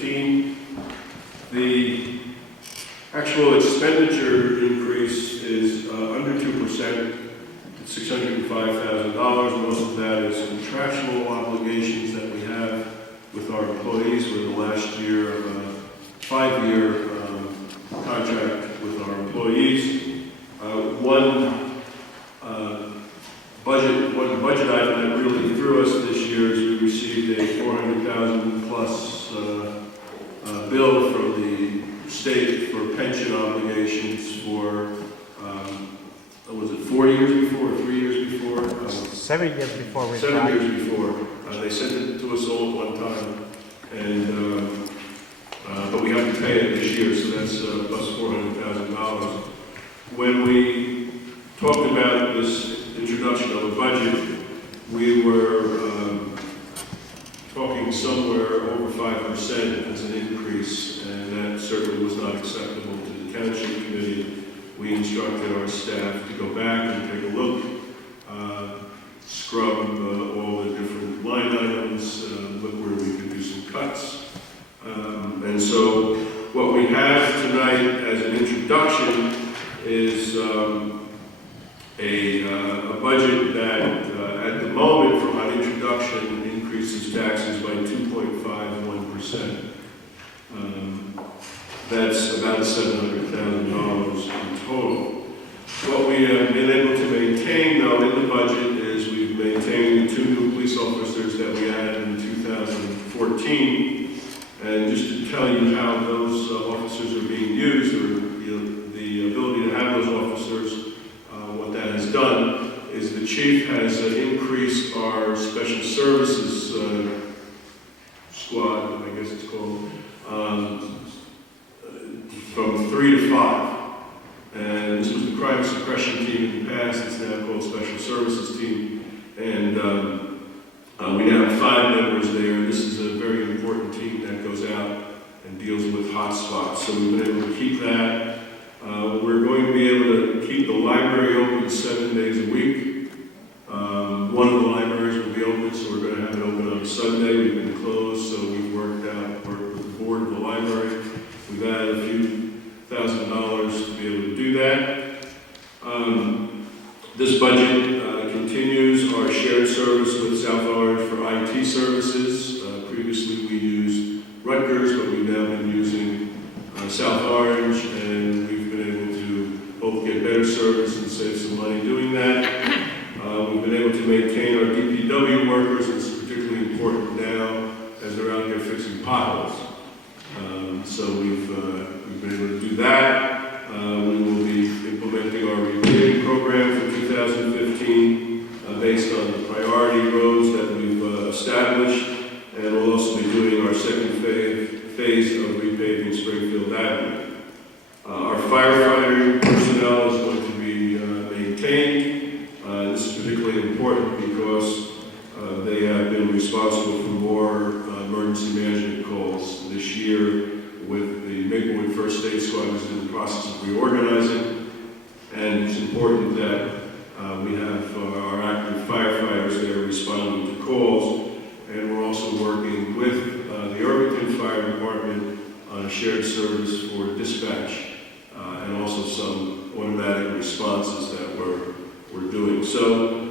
2015. The actual expenditure increase is under 2%, $605,000. Most of that is contractual obligations that we have with our employees. We're in the last year of a 5-year contract with our employees. One budget item that really threw us this year is we received a $400,000 plus bill from the state for pension obligations for, was it 4 years before or 3 years before? 7 years before we 7 years before. They sent it to us all at one time, and but we have to pay it this year, so that's plus $400,000. When we talked about this introduction of a budget, we were talking somewhere over 5% as an increase, and that certainly was not acceptable to the Township Committee. We instructed our staff to go back and take a look, scrub all the different line items, look where we could do some cuts. And so what we have tonight as an introduction is a budget that at the moment from our introduction increases taxes by 2.51%. That's about $700,000 in total. What we have been able to maintain though in the budget is we've maintained the 2 new police officers that we added in 2014. And just to tell you how those officers are being used, or the ability to have those officers, what that has done is the chief has increased our special services squad, I guess it's called, from 3 to 5. And this was the crime suppression team in the past. It's now called special services team. And we now have 5 members there. This is a very important team that goes out and deals with hot spots. So we've been able to keep that. We're going to be able to keep the library open 7 days a week. One of the libraries will be open, so we're going to have it open on Sunday. We've been closed, so we've worked with the board of the library. We've added a few $1,000 to be able to do that. This budget continues our shared service with South Orange for IT services. Previously we used Rutgers, but we've now been using South Orange, and we've been able to both get better service and save some money doing that. We've been able to maintain our DPW workers. It's particularly important now as they're out here fixing potholes. So we've been able to do that. We will be implementing our repaving program for 2015 based on the priority roads that we've established, and we'll also be doing our second phase of repaving Springfield Avenue. Our firefighter personnel is going to be maintained. This is particularly important because they have been responsible for more emergency management calls this year, with the Maplewood First Aid Squad is in the process of reorganizing, and it's important that we have our active firefighters there responding to calls, and we're also working with the Irvington Fire Department on a shared service for dispatch, and also some automatic responses that we're doing. So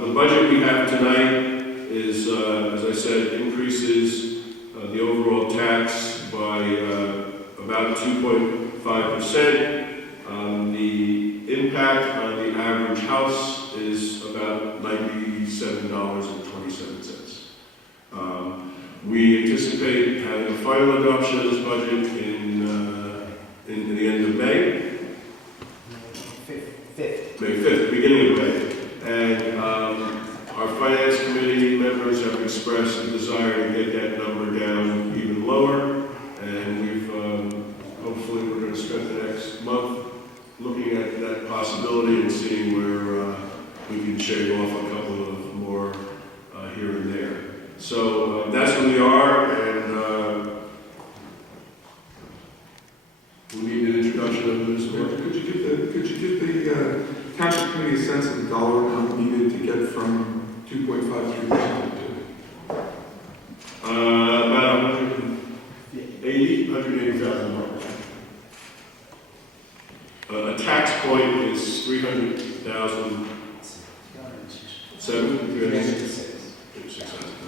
the budget we have tonight is, as I said, increases the overall tax by about 2.5%. The impact on the average house is about $97.27. We anticipate having a final adoption of this budget in the end of May. May 5th, beginning of May. And our finance committee members have expressed a desire to get that number down even lower, and we've hopefully we're going to spend the next month looking at that possibility and seeing where we can shave off a couple of more here and there. So that's where we are, and A tax point is 300,000, 306,000.